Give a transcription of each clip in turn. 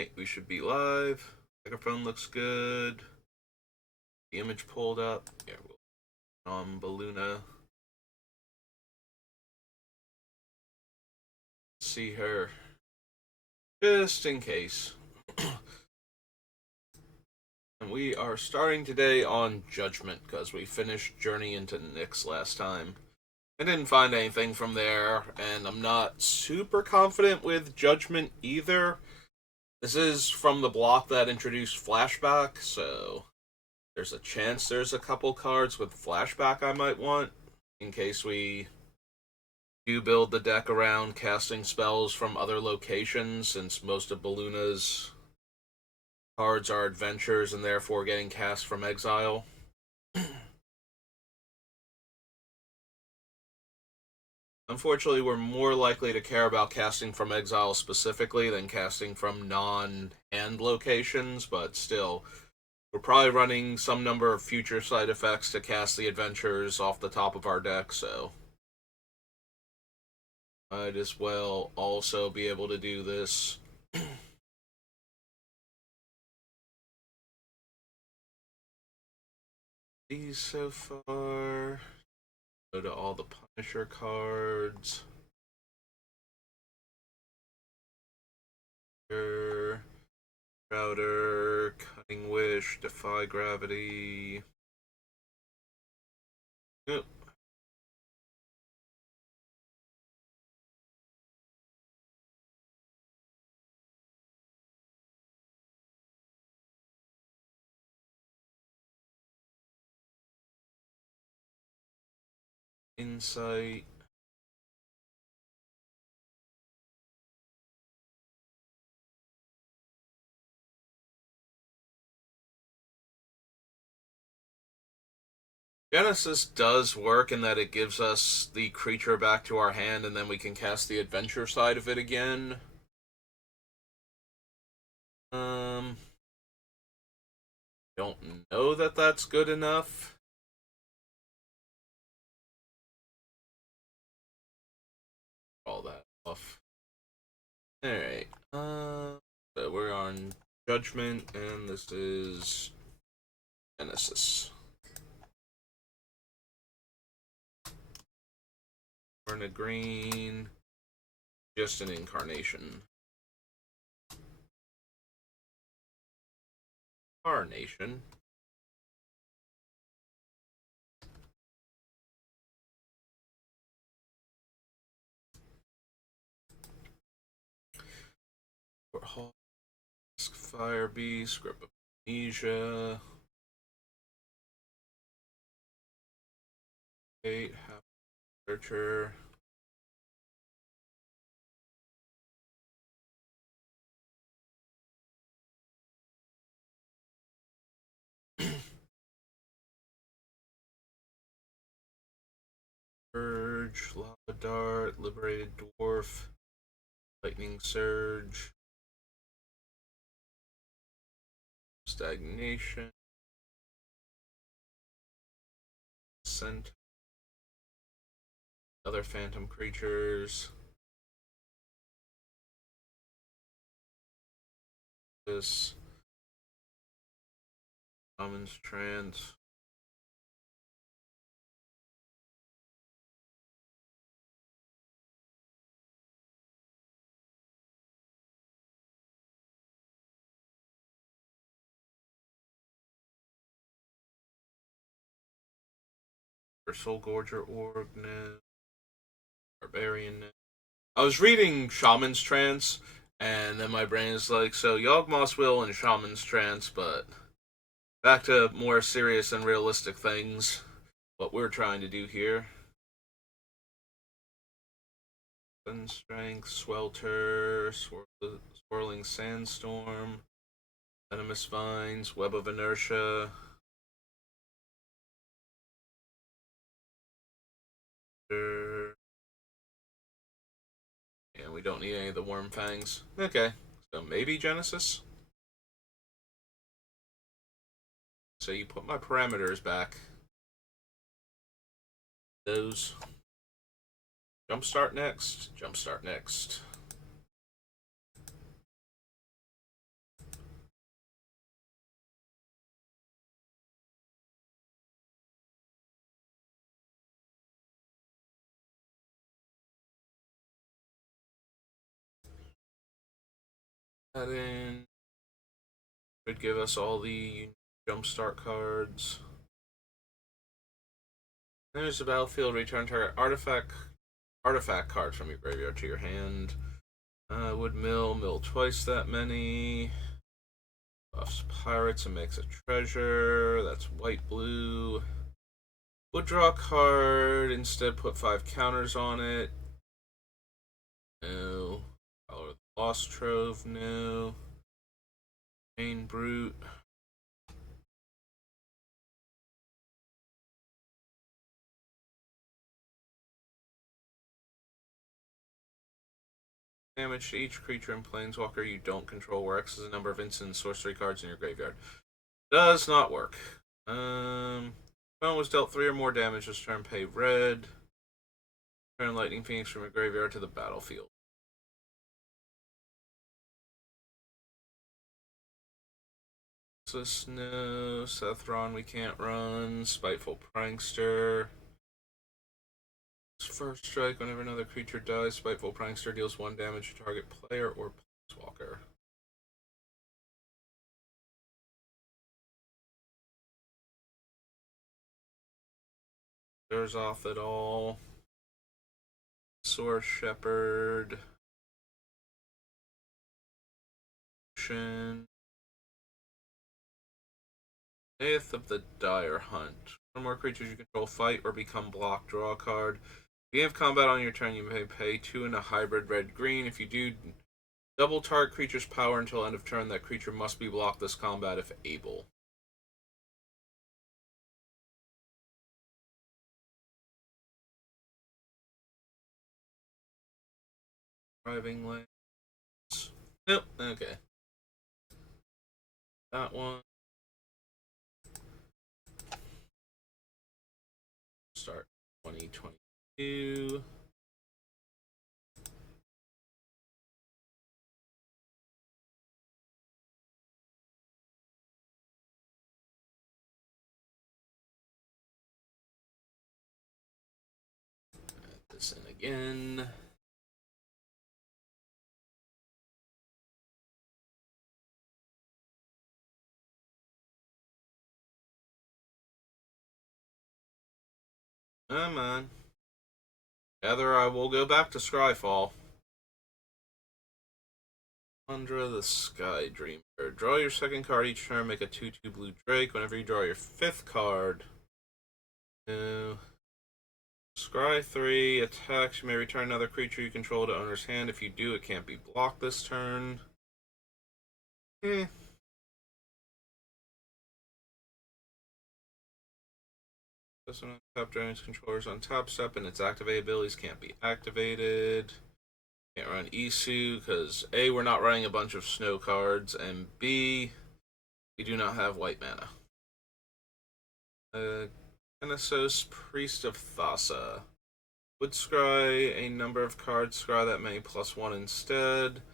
Alright, we should be live. Microphone looks good. The image pulled up. Here, we'll Beluna. See her. Just in case. And we are starting today on Judgment, because we finished Journey into Nyx last time. I didn't find anything from there, and I'm not super confident with Judgment either. This is from the block that introduced Flashback, so there's a chance there's a couple cards with Flashback I might want, in case we do build the deck around casting spells from other locations, since most of Beluna's cards are adventures and therefore getting cast from exile. Unfortunately, we're more likely to care about casting from exile specifically than casting from non-hand locations, but still, we're probably running some number of future side effects to cast the adventures off the top of our deck, so I'd as well also be able to do this. These so far. Go to all the Punisher cards. Crowder, Cunning Wish, Defy Gravity. Yep. Insight. Genesis does work in that it gives us the creature back to our hand and then we can cast the adventure side of it again. Don't know that that's good enough. All that off. Alright. So we're on Judgment, and this is Genesis. We're in a green. Just an incarnation. Carnation. Fire Beast, Grip of Amnesia. 8, Half Searcher. Urge, Lava Dart, Liberated Dwarf, Lightning Surge, Stagnation, Scent, other phantom creatures, this, Shaman's Trance, Soul Gorger Orgneth, Barbarian. I was reading Shaman's Trance, and then my brain is like, so Yawgmoth's Will and Shaman's Trance, but back to more serious and realistic things. What we're trying to do here. Strength, Swelter, Swirling Sandstorm, Venomous Vines, Web of Inertia. And we don't need any of the Worm Fangs. Okay, so maybe Genesis? So you put my parameters back. Those. Jumpstart next. Jumpstart next. That in would give us all the jumpstart cards. There's the battlefield. Return target artifact card from your graveyard to your hand. Wood mill twice that many. Buffs pirates and makes a treasure. That's white blue. Would draw a card. Instead, put 5 counters on it. No. Color the Lost Trove. No. Main Brute. Damage to each creature and planeswalker you don't control, where X is the number of instant and sorcery cards in your graveyard. Does not work. Opponent was dealt 3 or more damage this turn, pay red. Turn Lightning Phoenix from your graveyard to the battlefield. No, Sethron we can't run. Spiteful Prankster. First strike, whenever another creature dies, Spiteful Prankster deals 1 damage to target player or planeswalker. There's off at all. Sword Shepherd. Eighth of the Dire Hunt. 1 more creatures you control fight or become blocked. Draw a card. If you have combat on your turn, you may pay 2 and a hybrid red-green. If you do, double target creature's power until end of turn. That creature must be blocked this combat if able. Driving lanes. Nope, okay. That one. Start 2022. Add this in again. Come on. Together I will go back to Scryfall. Under the Sky Dreamer. Draw your 2nd card each turn, make a 2/2 blue Drake. Whenever you draw your 5th card, Scry 3 attacks. You may return another creature you control to owner's hand. If you do, it can't be blocked this turn. This one untap drains controllers on top step, and its activate abilities can't be activated. Can't run Isu because A, we're not running a bunch of snow cards, and B, we do not have white mana. Kenosos, Priest of Thassa. Would scry a number of cards, scry that many +1 instead.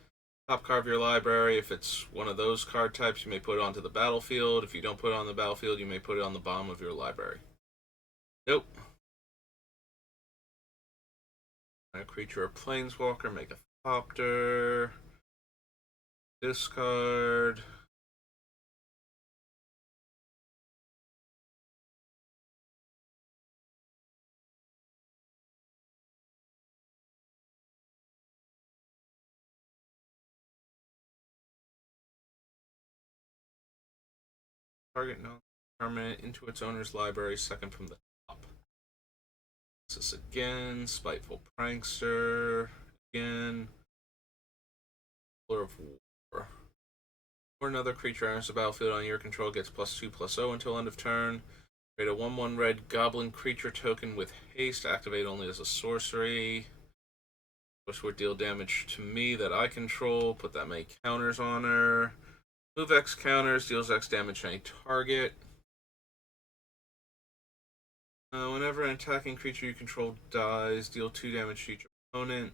Top card of your library. If it's one of those card types, you may put it onto the battlefield. If you don't put it on the battlefield, you may put it on the bottom of your library. Nope. A creature or planeswalker, make a Thopter. Discard. Target non-permanent into its owner's library, 2nd from the top. This again. Spiteful Prankster. Again. Ruler of War. Or another creature enters the battlefield on your control, gets +2/+0 until end of turn. Create a 1/1 red goblin creature token with haste. Activate only as a sorcery. Which would deal damage to me that I control. Put that many counters on her. Move X counters, deals X damage to any target. Whenever an attacking creature you control dies, deal 2 damage to each opponent.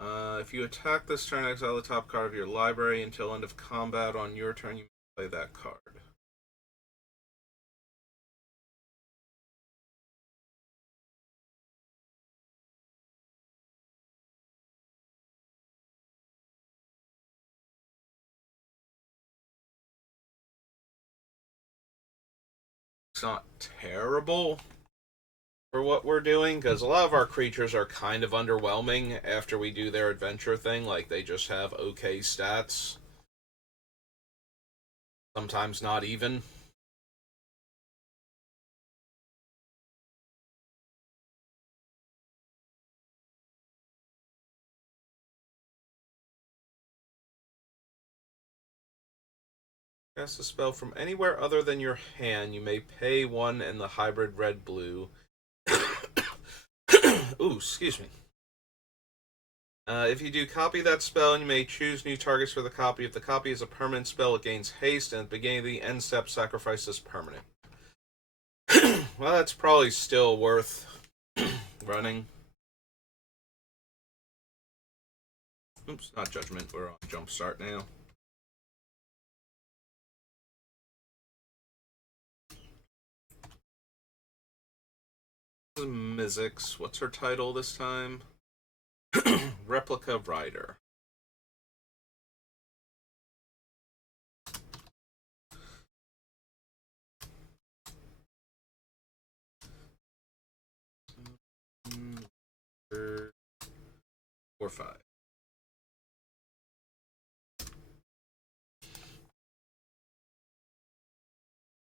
If you attack this turn, exile the top card of your library until end of combat. On your turn, you may play that card. deck's not terrible for what we're doing, because a lot of our creatures are kind of underwhelming after we do their adventure thing. Like, they just have okay stats. Sometimes not even. Cast a spell from anywhere other than your hand. You may pay one in the hybrid red-blue. Ooh, excuse me. If you do copy that spell, you may choose new targets for the copy. If the copy is a permanent spell, it gains haste, and at the beginning of the end step, sacrifice this permanent. Well, that's probably still worth running. Oops, not judgment. We're on jumpstart now. Mizzix. What's her title this time? Replica Rider. Or 5.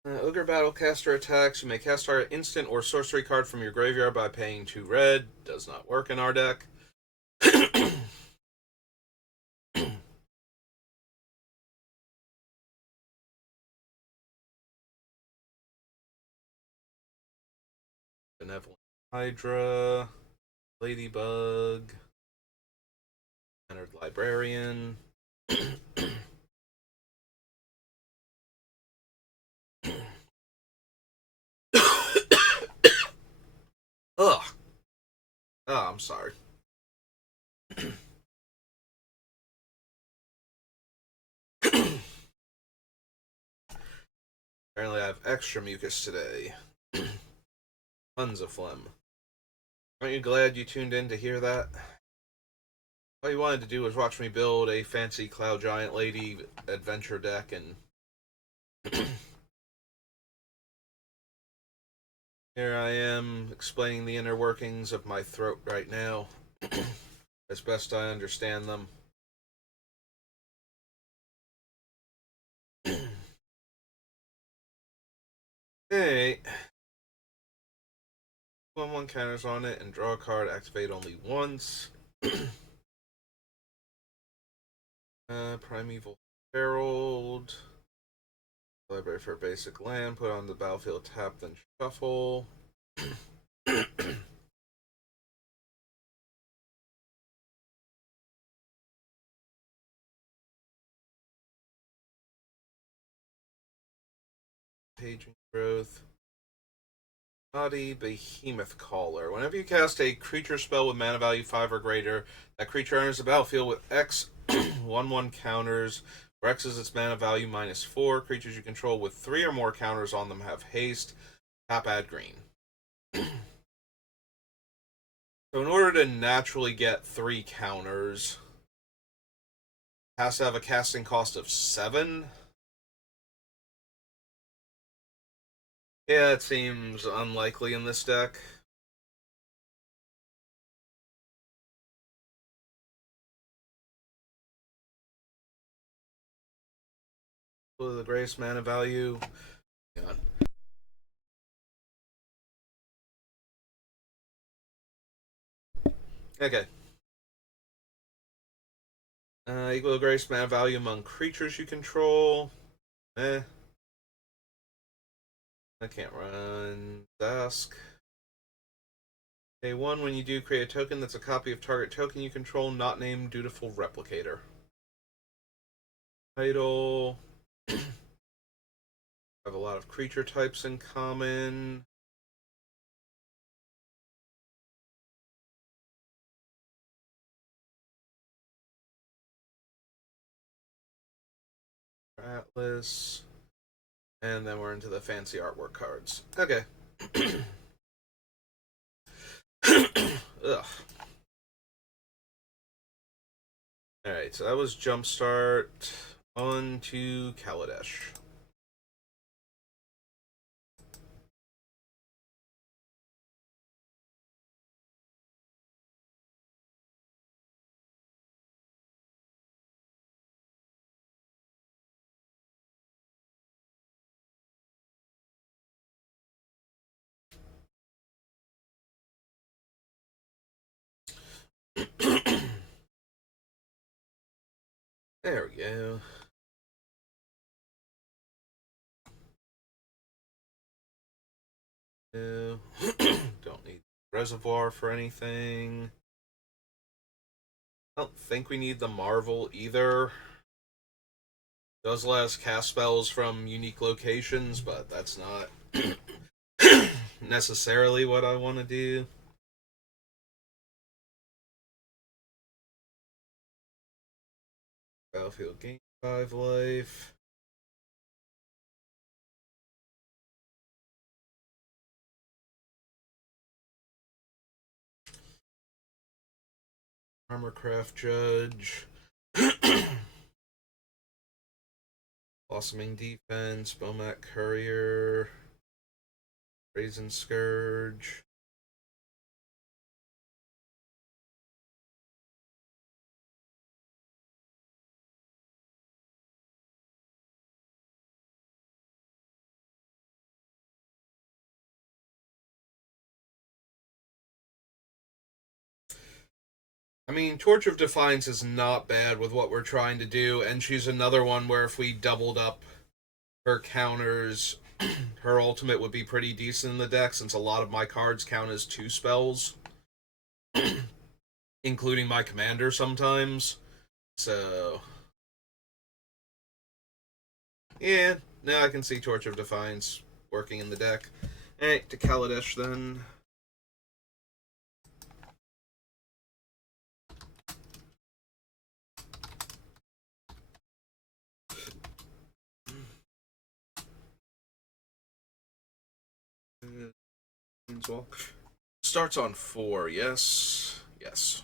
Ogre Battlecaster attacks. You may cast our instant or sorcery card from your graveyard by paying 2 red. Does not work in our deck. Benevolent Hydra. Ladybug. Entered Librarian. Ugh. Oh, I'm sorry. Apparently I have extra mucus today. Tons of phlegm. Aren't you glad you tuned in to hear that? All you wanted to do was watch me build a fancy Cloud Giant Lady adventure deck, and here I am explaining the inner workings of my throat right now, as best I understand them. Hey, 1/1 counters on it and draw a card, activate only once. Primeval Herald. Library for a basic land, put on the battlefield, tap, then shuffle. Paging growth. Naughty Behemoth Caller. Whenever you cast a creature spell with mana value 5 or greater, that creature enters the battlefield with X 1/1 counters, where X is its mana value -4. Creatures you control with 3 or more counters on them have haste. Tap, add green. So in order to naturally get 3 counters, it has to have a casting cost of 7. Yeah, it seems unlikely in this deck. The greatest mana value. Hang on. Okay. Equal to greatest mana value among creatures you control. I can't run Dusk. A 1, when you do create a token that's a copy of target token you control, not named Dutiful Replicator. Title. Have a lot of creature types in common. Atlas. And then we're into the fancy artwork cards. Okay. Ugh. Alright, so that was Jumpstart. On to Kaladesh. There we go. No. Don't need reservoir for anything. I don't think we need the Marvel either. Does let us cast spells from unique locations, but that's not necessarily what I want to do. Battlefield gain 5 life. Armorcraft Judge. Blossoming Defense. Bomat Courier. Brazen Scourge. I mean, Torch of Defiance is not bad with what we're trying to do, and she's another one where if we doubled up her counters, her ultimate would be pretty decent in the deck, since a lot of my cards count as 2 spells, including my commander sometimes. So, yeah, now I can see Torch of Defiance working in the deck. Alright, to Kaladesh then. Starts on 4, yes. Yes.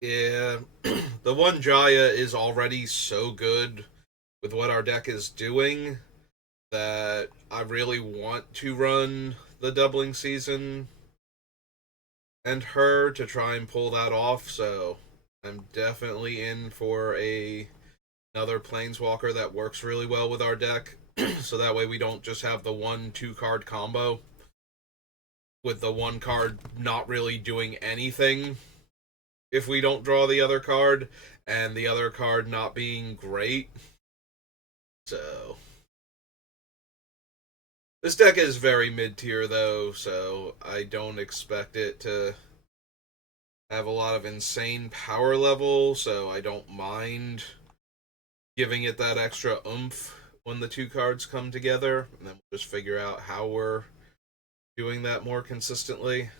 Yeah, the one Jaya is already so good with what our deck is doing that I really want to run the doubling season and her to try and pull that off, so I'm definitely in for another Planeswalker that works really well with our deck, so that way we don't just have the 1-2 card combo with the one card not really doing anything if we don't draw the other card, and the other card not being great. So this deck is very mid-tier though, so I don't expect it to have a lot of insane power level, so I don't mind giving it that extra oomph when the 2 cards come together, and then we'll just figure out how we're doing that more consistently.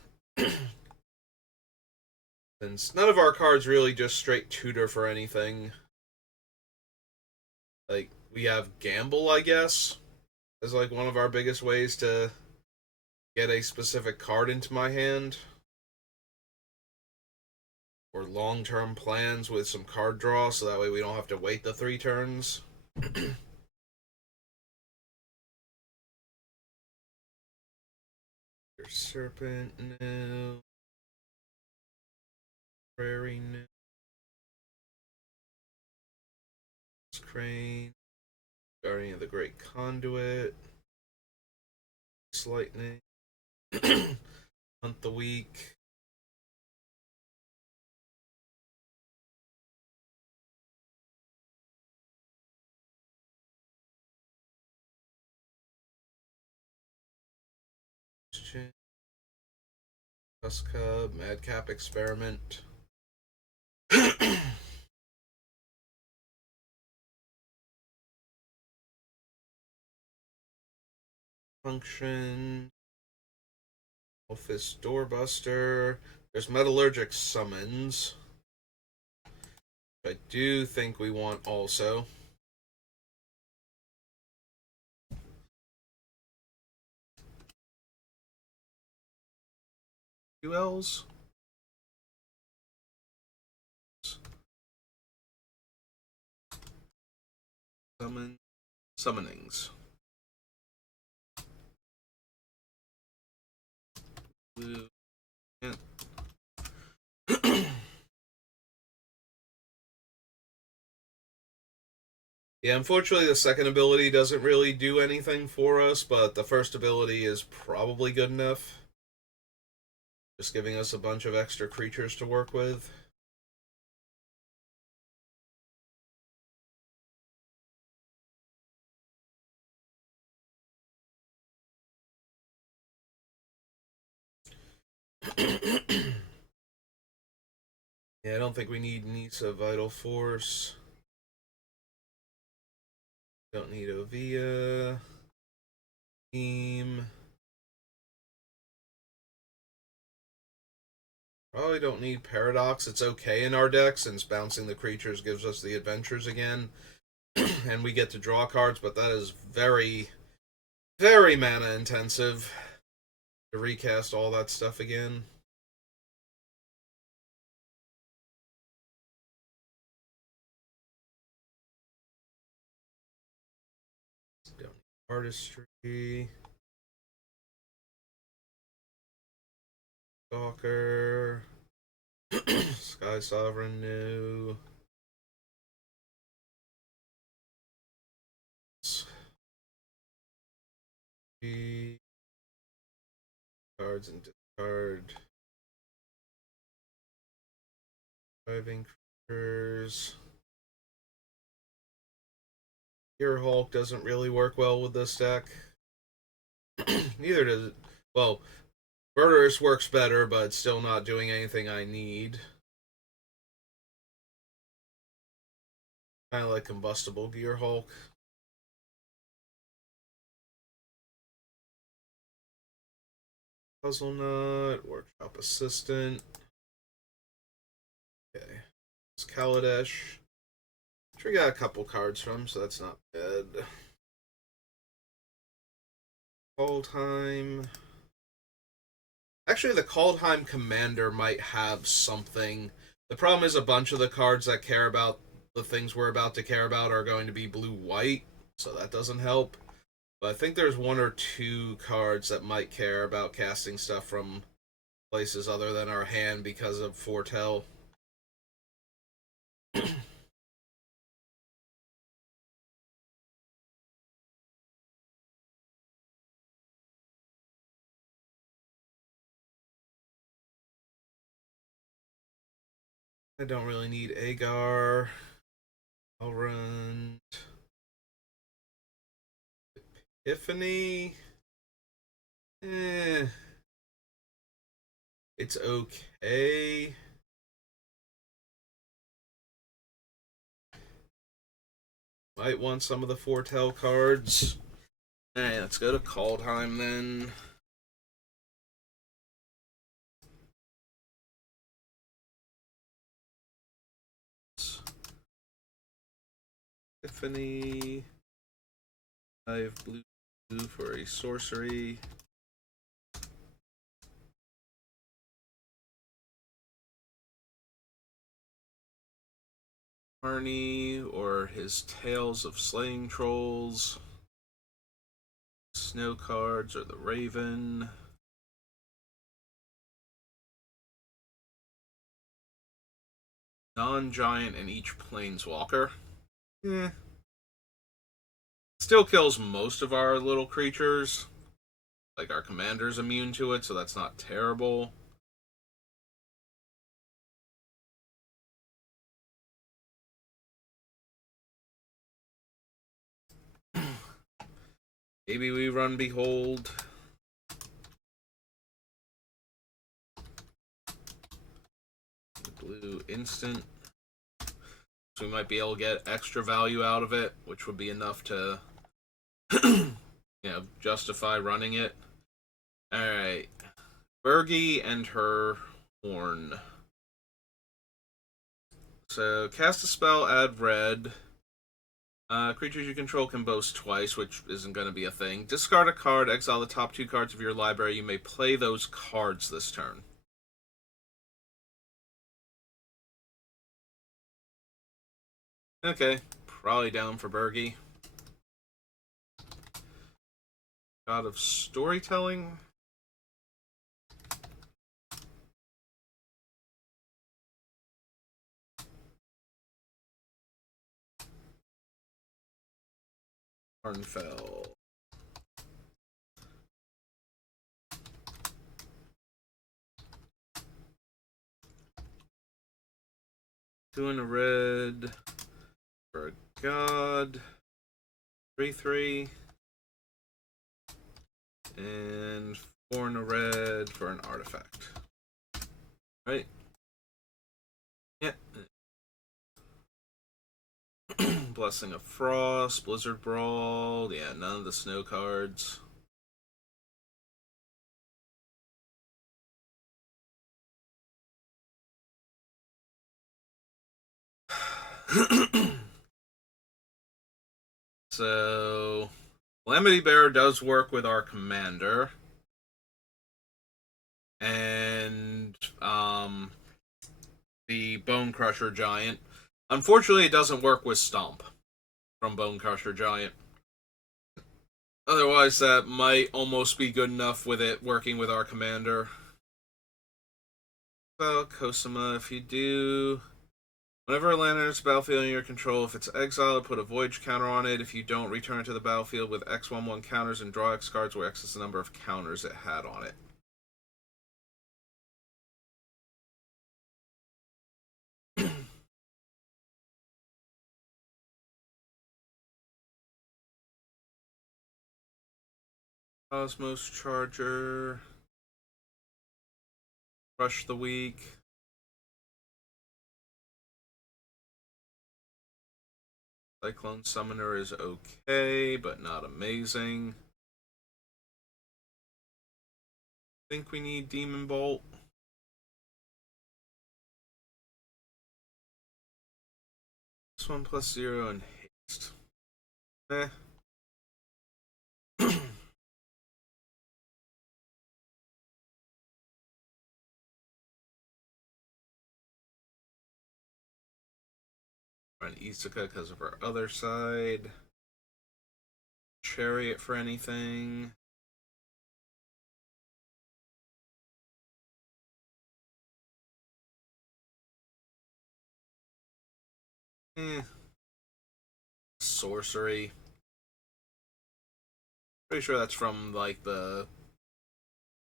Since none of our cards really just straight tutor for anything. Like, we have Gamble, I guess, as like one of our biggest ways to get a specific card into my hand. Or long-term plans with some card draw, so that way we don't have to wait the 3 turns. Your Serpent, no. Prairie, no. Crane. Guardian of the Great Conduit. Lightning. Hunt the Weak. Tuska, Madcap Experiment. Function. Office Doorbuster. There's Metallurgic Summons. I do think we want also. Two L's. Summonings. Blue. Yeah. Yeah, unfortunately, the second ability doesn't really do anything for us, but the first ability is probably good enough. just giving us a bunch of extra creatures to work with. Yeah, I don't think we need Nisa Vital Force. Don't need Ovia. Team. Probably don't need Paradox. It's okay in our deck since bouncing the creatures gives us the adventures again. And we get to draw cards, but that is very, very mana intensive to recast all that stuff again. Don't need Artistry. Stalker. Sky Sovereign new. Cards and discard. Driving creatures. Your Hulk doesn't really work well with this deck. Neither does it. Well, Murderous works better, but it's still not doing anything I need. Kind of like Combustible Gear Hulk. Puzzle Nut, Workshop Assistant. Okay. It's Kaladesh. Which we got a couple cards from, so that's not bad. Kaldheim. Actually, the Kaldheim Commander might have something. The problem is a bunch of the cards that care about the things we're about to care about are going to be blue-white, so that doesn't help. But I think there's one or two cards that might care about casting stuff from places other than our hand because of Foretell. I don't really need Agar. I'll run Epiphany. Eh. It's okay. Might want some of the Foretell cards. Alright, let's go to Kaldheim then. Epiphany. I have blue for a sorcery. Arnie or his Tales of Slaying Trolls. Snow cards or the Raven. Non-giant and each planeswalker. Eh. Still kills most of our little creatures. Like our commander's immune to it, so that's not terrible. Maybe we run Behold. Blue instant. So we might be able to get extra value out of it, which would be enough to justify running it. Alright. Bergie and her horn. So cast a spell, add red. Creatures you control can boast twice, which isn't going to be a thing. Discard a card, exile the top two cards of your library. You may play those cards this turn. Okay, probably down for Bergie. God of Storytelling. Arnfell. 2 in a red for a god. 3/3. And 4 in a red for an artifact. Right? Yeah. Blessing of Frost, Blizzard Brawl. Yeah, none of the snow cards. So, Calamity Bearer does work with our commander. And, the Bone Crusher Giant. Unfortunately, it doesn't work with Stomp from Bone Crusher Giant. Otherwise, that might almost be good enough with it working with our commander. So, Cosima, if you do... Whenever a land enters the battlefield in your control, if it's exiled, put a Voyage counter on it. If you don't, return it to the battlefield with X11 counters and draw X cards where X is the number of counters it had on it. Cosmos Charger. Crush the Weak. Cyclone Summoner is okay, but not amazing. I think we need Demon Bolt. This one plus 0 and haste. Eh. Run Isaka because of our other side. Chariot for anything. Sorcery. Pretty sure that's from like the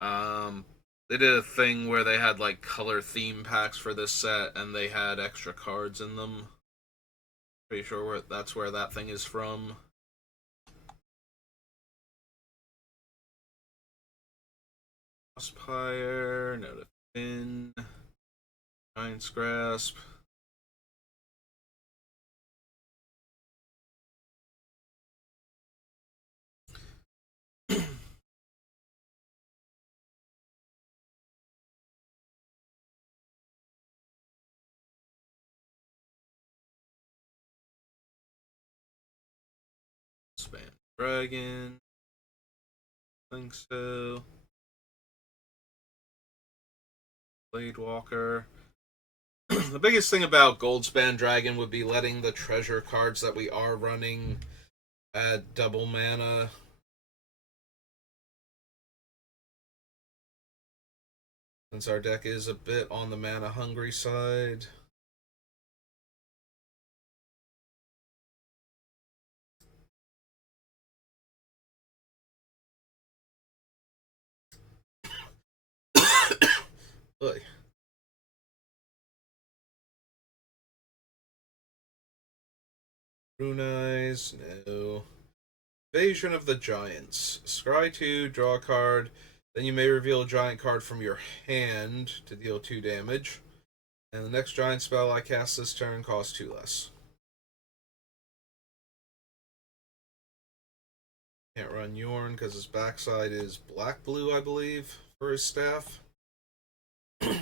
they did a thing where they had like color theme packs for this set and they had extra cards in them. Pretty sure that's where that thing is from. Crossfire, Note of Fin, Giant's Grasp. Span Dragon. I think so. Blade Walker. The biggest thing about Goldspan Dragon would be letting the treasure cards that we are running at double mana. Since our deck is a bit on the mana hungry side. Oy. Rune Eyes, no. Invasion of the Giants. Scry 2, draw a card. Then you may reveal a giant card from your hand to deal 2 damage. And the next giant spell I cast this turn costs 2 less. Can't run Yorn because his backside is black-blue, I believe, for his staff. 3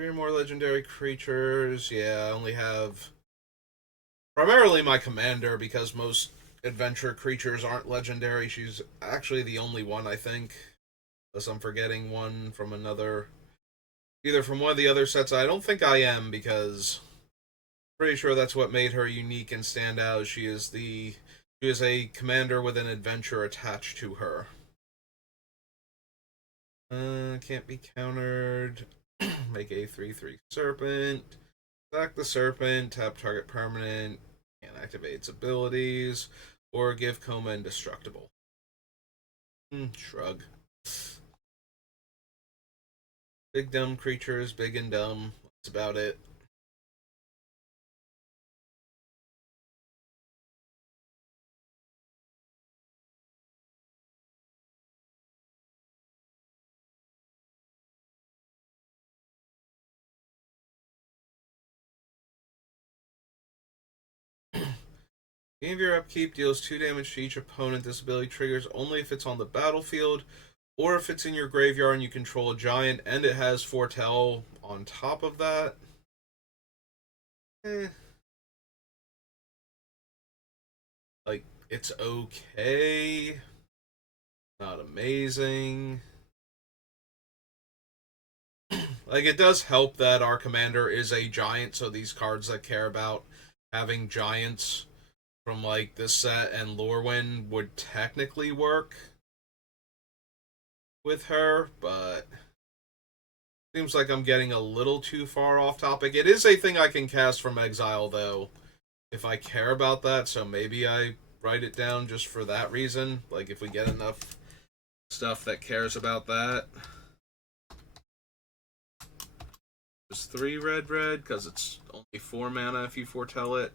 or more legendary creatures. Yeah, I only have primarily my commander because most adventure creatures aren't legendary. She's actually the only one, I think. Unless I'm forgetting one from another. Either from one of the other sets. I don't think I am because I'm pretty sure that's what made her unique and stand out. She is a commander with an adventure attached to her. Can't be countered. Make a 3/3 serpent. Sack the serpent, tap target permanent, can't activate its abilities, or give Coma indestructible. Shrug. Big dumb creatures, big and dumb. That's about it. Beginning of your upkeep deals 2 damage to each opponent. This ability triggers only if it's on the battlefield or if it's in your graveyard and you control a giant and it has foretell on top of that. Eh, like, it's okay. Not amazing. Like, it does help that our commander is a giant, so these cards that care about having giants from, like, this set and Lorwyn would technically work with her, but seems like I'm getting a little too far off topic. It is a thing I can cast from exile, though, if I care about that, so maybe I write it down just for that reason. Like, if we get enough stuff that cares about that. It's 3 red, because it's only 4 mana if you foretell it.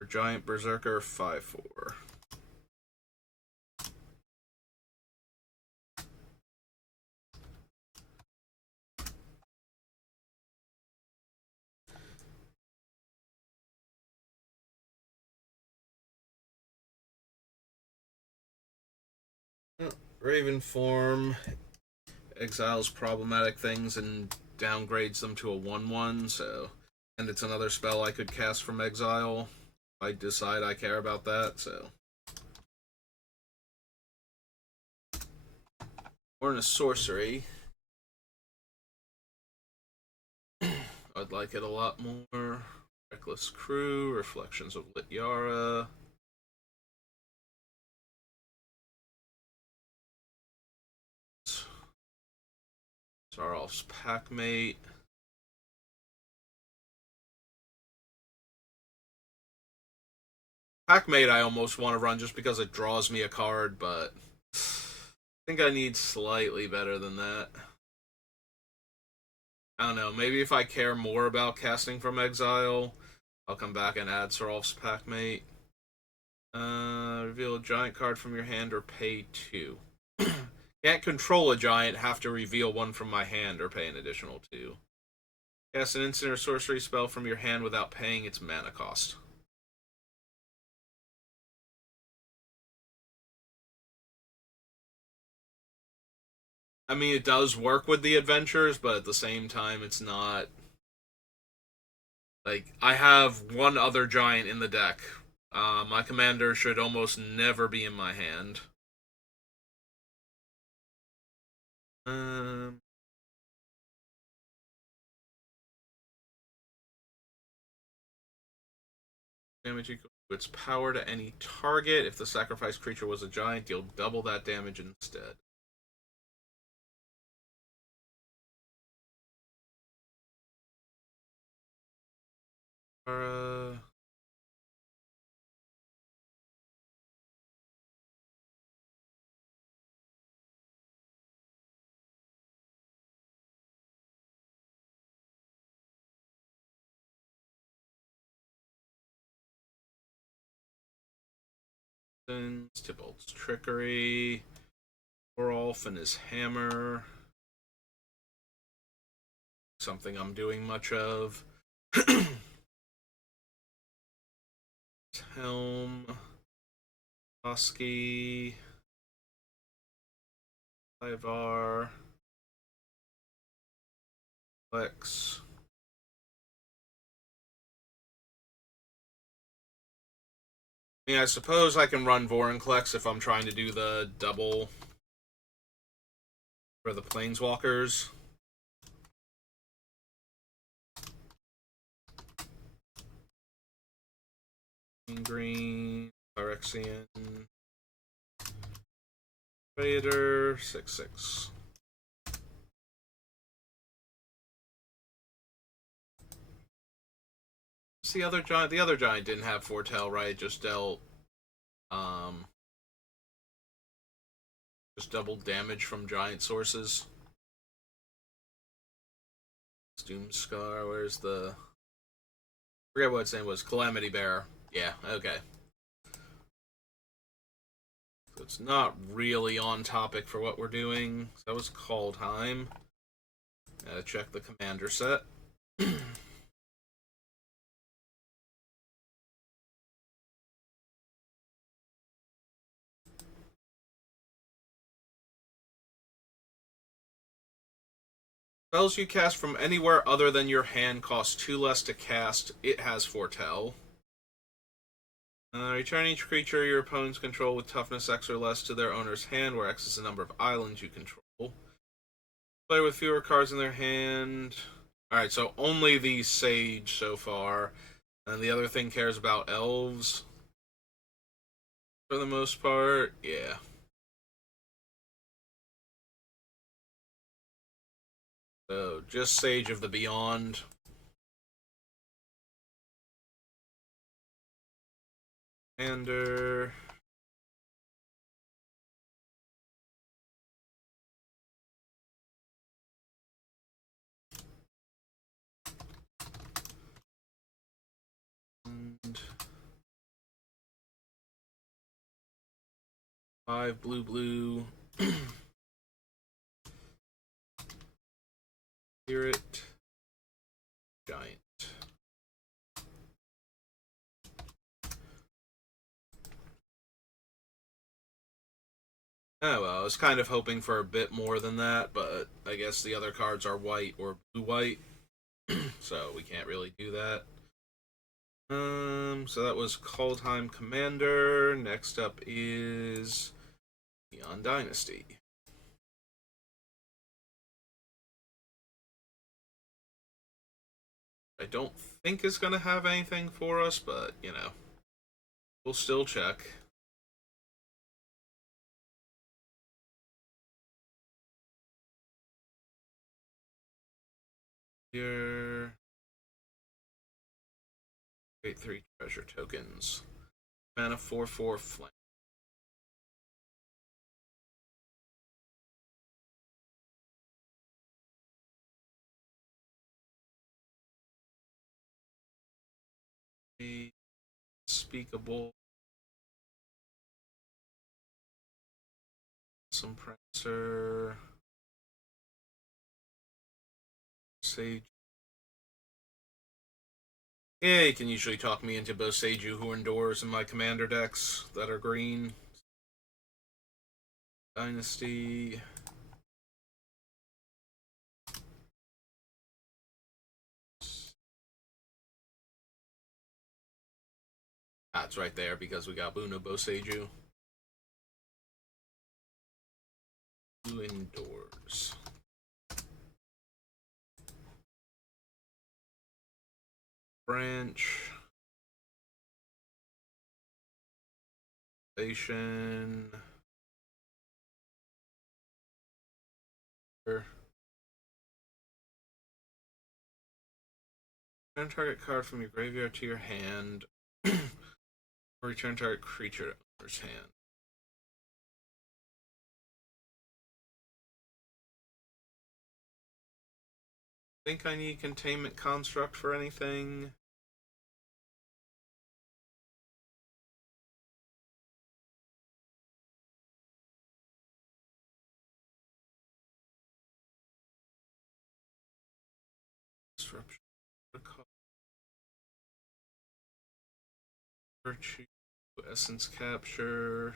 For Giant Berserker, 5/4. Raven form exiles problematic things and downgrades them to a 1/1, so. And it's another spell I could cast from exile. I decide I care about that, so. Or in a sorcery. I'd like it a lot more. Reckless Crew, Reflections of Lityara. Zarolf's Packmate. Packmate I almost want to run just because it draws me a card, but I think I need slightly better than that. I don't know, maybe if I care more about casting from exile, I'll come back and add Zarolf's Packmate. Reveal a giant card from your hand or pay 2. Can't control a giant, have to reveal one from my hand or pay an additional 2. Cast an instant or sorcery spell from your hand without paying its mana cost. I mean, it does work with the adventures, but at the same time, it's not. Like, I have one other giant in the deck. My commander should almost never be in my hand. Um, Damage equal to its power to any target. If the sacrificed creature was a giant, deal double that damage instead. Uh, Tybalt's Trickery. Orolf and his hammer. Something I'm doing much of. Helm. Husky. Ivar. Lex. I mean, I suppose I can run Vorinclex if I'm trying to do the double for the Planeswalkers. Green, Phyrexian, Vader, 6/6. The other giant. The other giant didn't have foretell, right? It just dealt, just double damage from giant sources. Doomscar, where's the... I forget what its name was. Calamity Bear. Yeah, okay. So it's not really on topic for what we're doing. So that was Kaldheim. Check the commander set. Spells you cast from anywhere other than your hand cost 2 less to cast. It has Foretell. Return each creature your opponents control with toughness X or less to their owner's hand, where X is the number of islands you control. Player with fewer cards in their hand. Alright, so only the Sage so far. And the other thing cares about elves. For the most part, yeah. So, just Sage of the Beyond. Commander. And 5 blue. Spirit. Giant. Oh, well, I was kind of hoping for a bit more than that, but I guess the other cards are white or blue-white, so we can't really do that. So that was Kaldheim Commander. Next up is Beyond Dynasty. I don't think it's going to have anything for us, but, you know, we'll still check. Here. Create 3 treasure tokens. Mana 4/4 flank. Speakable. Suppressor. Sage. Yeah, you can usually talk me into both Seiju Horndoors in my commander decks that are green. Dynasty. That's right there because we got Buna Boseiju. Blue indoors. Branch. Station. Return target card from your graveyard to your hand. Or return target creature to owner's hand. Think I need Containment Construct for anything? Disruption. Virtue. Essence Capture.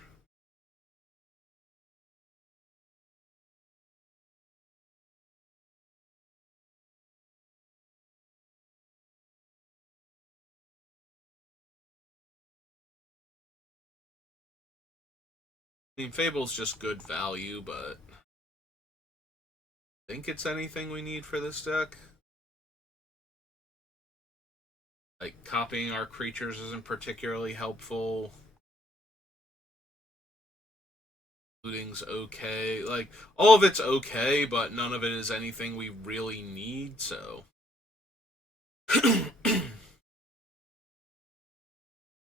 I mean, Fable's just good value, but I think it's anything we need for this deck. Like, copying our creatures isn't particularly helpful. Looting's okay. Like, all of it's okay, but none of it is anything we really need, so.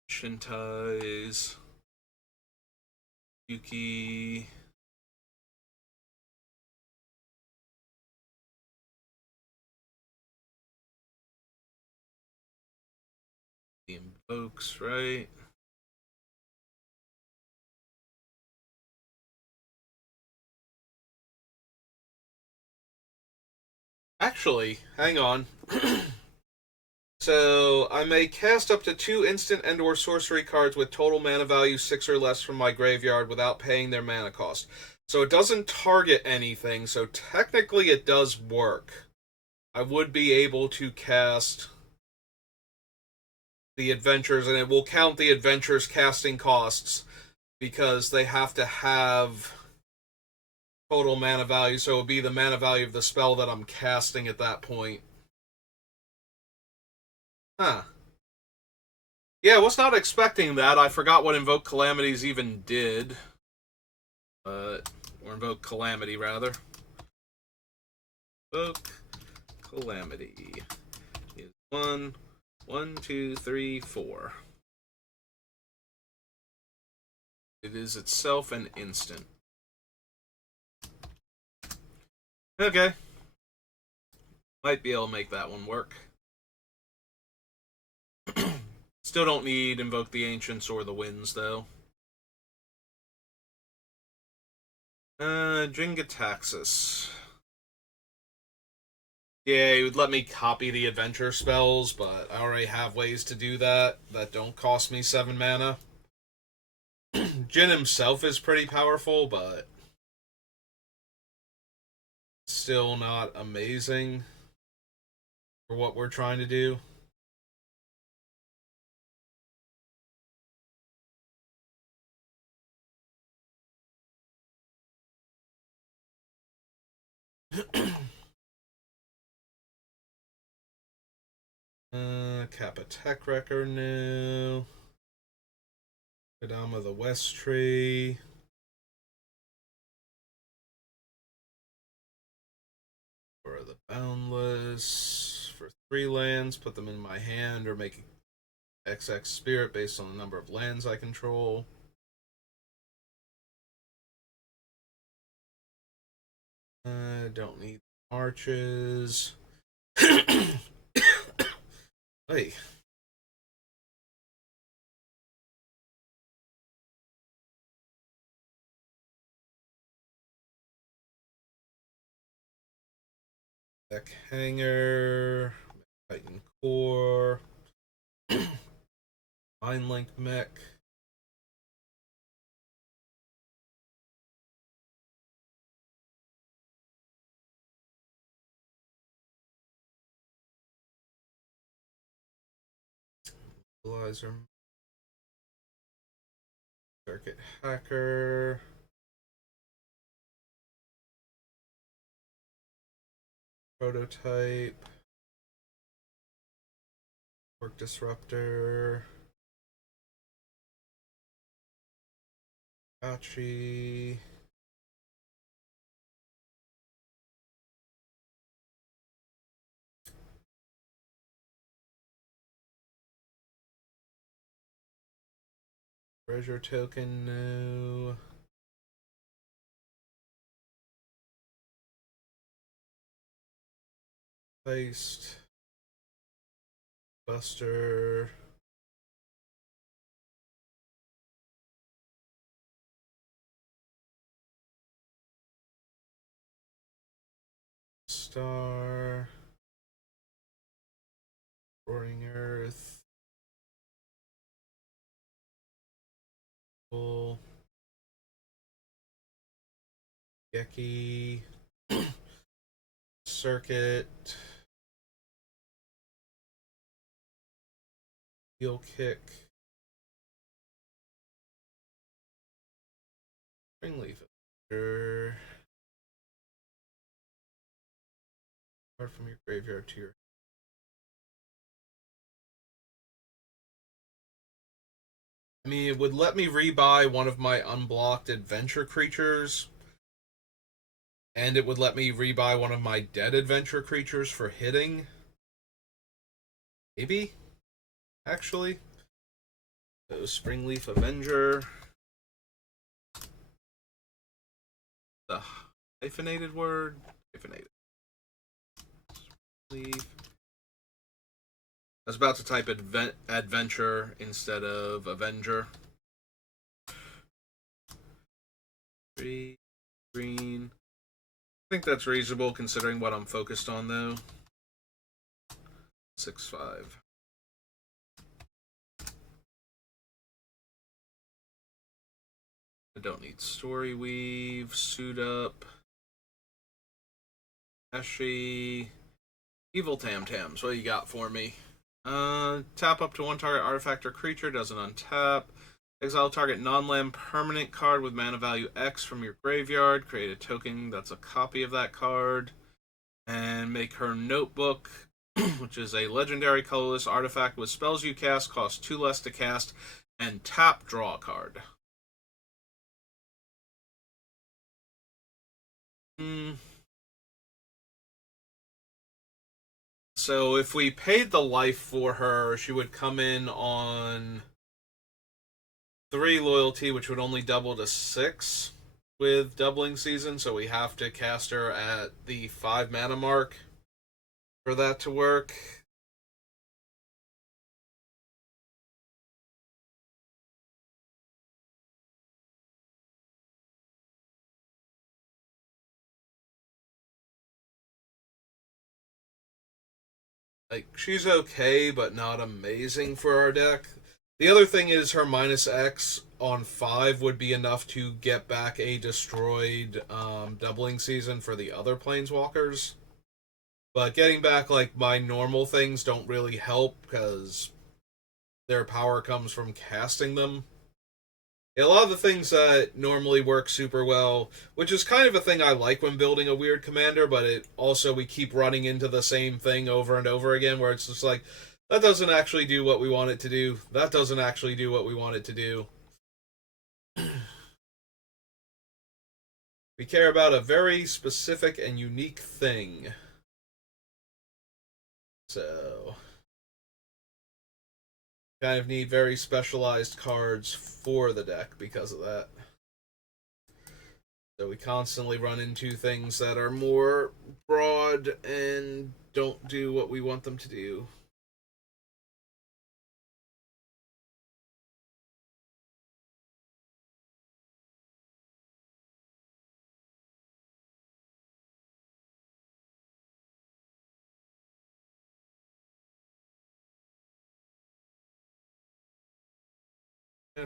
Shintai's. Yuki. Oaks, right? Actually, hang on. So, I may cast up to 2 instant and/or sorcery cards with total mana value 6 or less from my graveyard without paying their mana cost. So it doesn't target anything, so technically it does work. I would be able to cast the adventures, and it will count the adventures casting costs because they have to have total mana value, so it would be the mana value of the spell that I'm casting at that point. Huh. Yeah, I was not expecting that. I forgot what Invoke Calamities even did. Or Invoke Calamity, rather. Invoke Calamity is 1, 1, 2, 3, 4. It is itself an instant. Okay. Might be able to make that one work. Still don't need Invoke the Ancients or the Winds, though. Jingataxis. Yeah, he would let me copy the adventure spells, but I already have ways to do that don't cost me 7 mana. Jin himself is pretty powerful, but still not amazing for what we're trying to do. Kappa Tech Wrecker new. Kadama the West Tree. For the Boundless. For 3 lands, put them in my hand or make XX Spirit based on the number of lands I control. Don't need arches. Hey. Deck Hanger. Titan Core. Mind Link Mech. Equalizer. Circuit Hacker. Prototype. Work Disruptor. Achi. Treasure Token, no. Paste. Buster. Star. Roaring Earth. Bull. Geki. Circuit. Heel Kick. Springleaf. Card from your graveyard to your. I mean, it would let me rebuy one of my unblocked adventure creatures, and it would let me rebuy one of my dead adventure creatures for hitting. Maybe? Actually. So, Springleaf Avenger. The hyphenated word? Hyphenated. Springleaf I was about to type adventure instead of Avenger. Green. Green. I think that's reasonable considering what I'm focused on, though. 6-5. I don't need Story Weave. Suit Up. Ashy. Evil Tam Tams. What you got for me? Tap up to one target artifact or creature. Doesn't untap. Exile target non-land permanent card with mana value X from your graveyard. Create a token that's a copy of that card. And make her Notebook, which is a legendary colorless artifact with spells you cast, cost 2 less to cast, and tap, draw a card. So if we paid the life for her, she would come in on 3 loyalty, which would only double to 6 with doubling season, so we have to cast her at the 5 mana mark for that to work. Like, she's okay, but not amazing for our deck. The other thing is her minus X on 5 would be enough to get back a destroyed doubling season for the other planeswalkers. But getting back, like, my normal things don't really help because their power comes from casting them. A lot of the things that normally work super well, which is kind of a thing I like when building a weird commander, but it also we keep running into the same thing over and over again where it's just like, that doesn't actually do what we want it to do. That doesn't actually do what we want it to do. We care about a very specific and unique thing. So, kind of need very specialized cards for the deck because of that. So we constantly run into things that are more broad and don't do what we want them to do.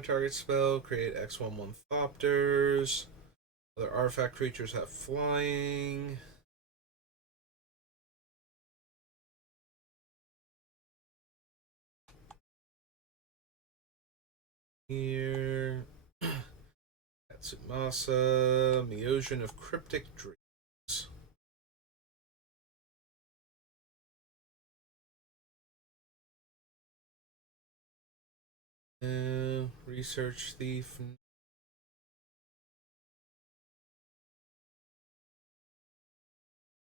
Target spell, create X1/1 Thopters. Other artifact creatures have flying. Here. Katsumasa, Meosion of Cryptic Dreams. Research Thief.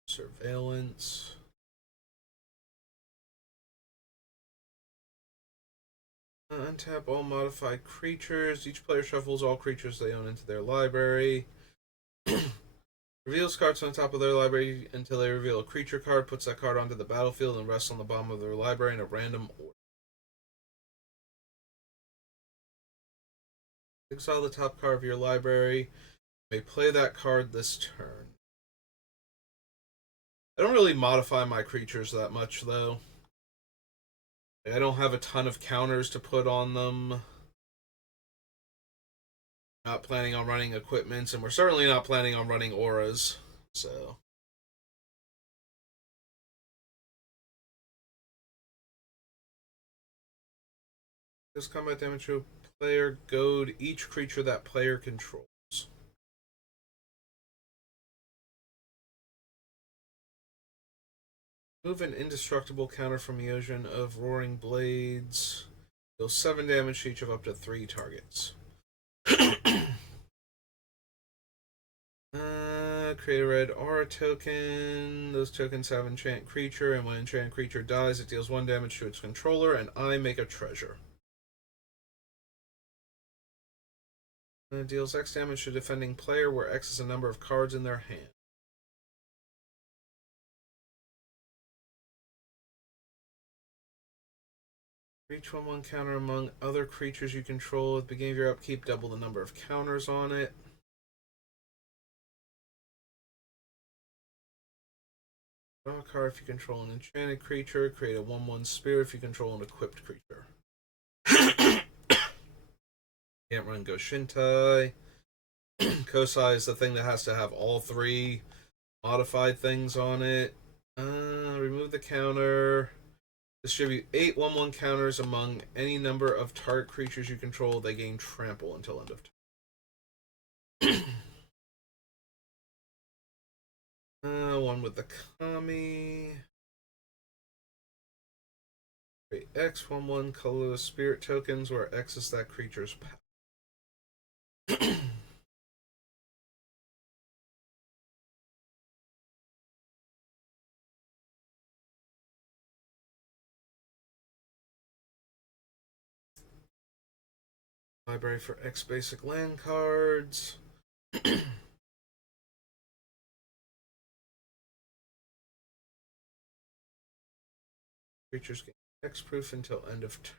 Surveillance. Untap all modified creatures. Each player shuffles all creatures they own into their library. Reveals cards on top of their library until they reveal a creature card, puts that card onto the battlefield, and rests on the bottom of their library in a random order. Exile the top card of your library. You may play that card this turn. I don't really modify my creatures that much, though. I don't have a ton of counters to put on them. Not planning on running equipments, and we're certainly not planning on running auras. So. This combat damage to a player, goad each creature that player controls. Move an indestructible counter from Meosion of Roaring Blades. Deal 7 damage to each of up to 3 targets. Create a red aura token. Those tokens have enchant creature, and when enchant creature dies, it deals 1 damage to its controller, and I make a treasure. And it deals X damage to defending player, where X is the number of cards in their hand. Reach 1/1 counter among other creatures you control. At the beginning of your upkeep, double the number of counters on it. Draw a card if you control an enchanted creature. Create a 1/1 spirit if you control an equipped creature. Can't run Goshintai. Kosai is the thing that has to have all three modified things on it. Remove the counter. Distribute 8 1/1 counters among any number of target creatures you control. They gain trample until end of turn. One with the Kami. Create X 1/1 colorless spirit tokens where X is that creature's power. Library for X basic land cards. Creatures gain X proof until end of turn.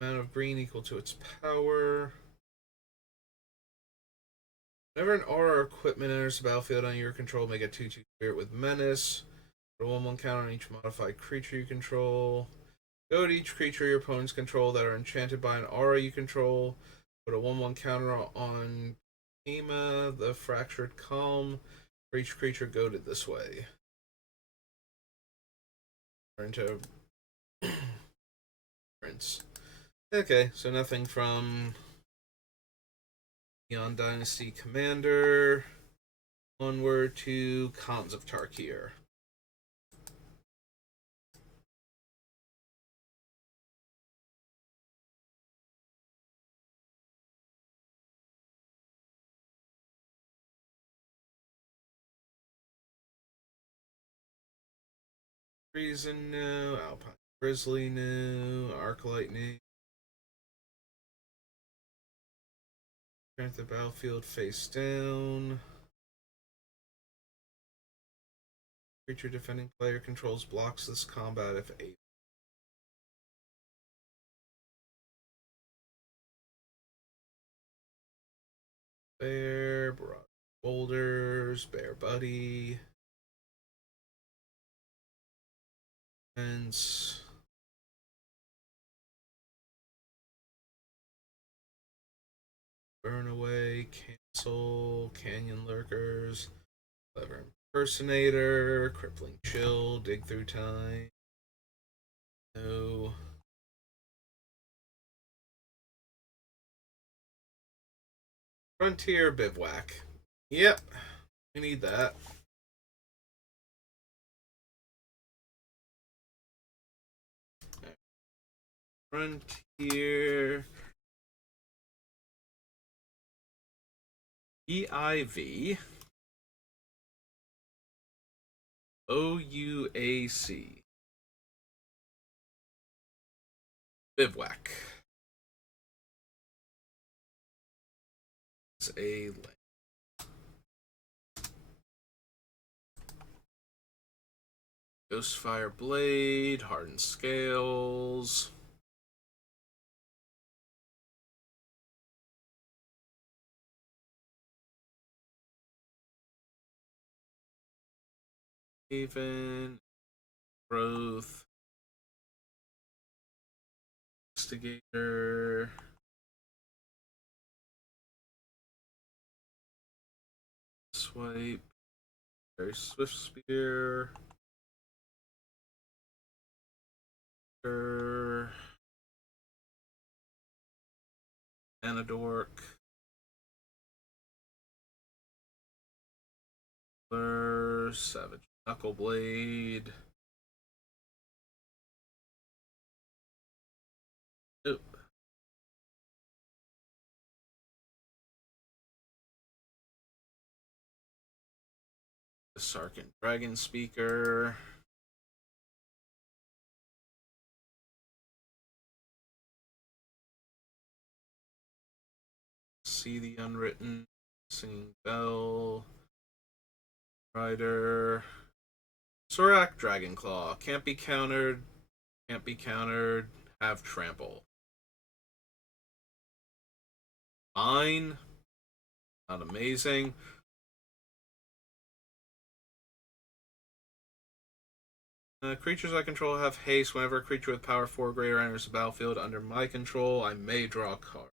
Amount of green equal to its power. Whenever an aura or equipment enters the battlefield on your control, make a 2/2 spirit with menace. Put a 1/1 counter on each modified creature you control. Go to each creature your opponents control that are enchanted by an aura you control. Put a 1/1 counter on Kima, the Fractured Calm. For each creature goaded this way. Turn to Prince. Okay, so nothing from Neon Dynasty Commander. Onward to Khans of Tarkir. Reason new, Alpine Grizzly new, Arclight new. Turn the battlefield face down. Creature defending player controls blocks this combat if 8. Bear, broad boulders, bear buddy. Fence. Burn away, cancel, canyon lurkers, clever impersonator, crippling chill, dig through time. No. Frontier bivouac. Yep, we need that. Frontier EIV OUAC bivouac. It's a Ghostfire Blade, Hardened Scales. Haven, Growth, Investigator, Swipe, Very Swift Spear, Anadork, Savage Knuckleblade. Oh. The Sarkin Dragon Speaker. See the Unwritten, Singing Bell, Rider, Sorak Dragonclaw. Can't be countered. Can't be countered. Have trample. Fine. Not amazing. Creatures I control have haste. Whenever a creature with power 4 or greater enters the battlefield under my control, I may draw a card.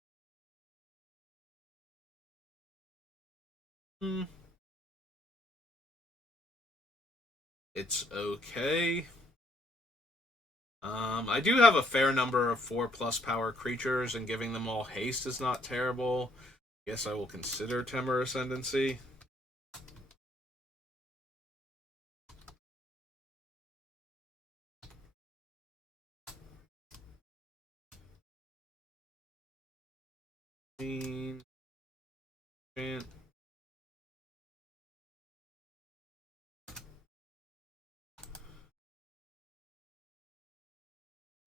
It's okay. I do have a fair number of 4+ power creatures, and giving them all haste is not terrible. Guess I will consider Temur Ascendancy. Chant.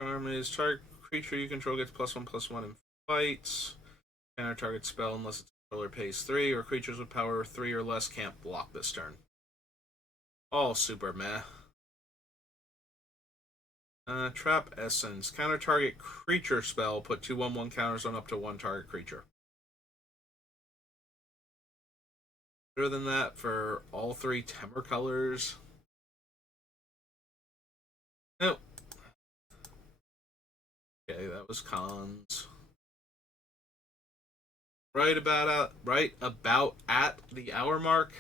Charm is target creature you control gets +1/+1 in fights. Counter target spell unless its controller pays 3, or creatures with power 3 or less can't block this turn. All super meh. Trap Essence. Counter target creature spell. Put 2/1/1 counters on up to 1 target creature. Better than that for all 3 Temur colors. Nope. Okay, that was cons. Right about at the hour mark.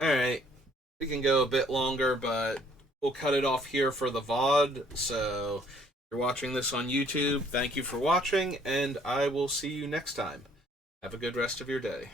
Alright. We can go a bit longer, but we'll cut it off here for the VOD. So, if you're watching this on YouTube, thank you for watching, and I will see you next time. Have a good rest of your day.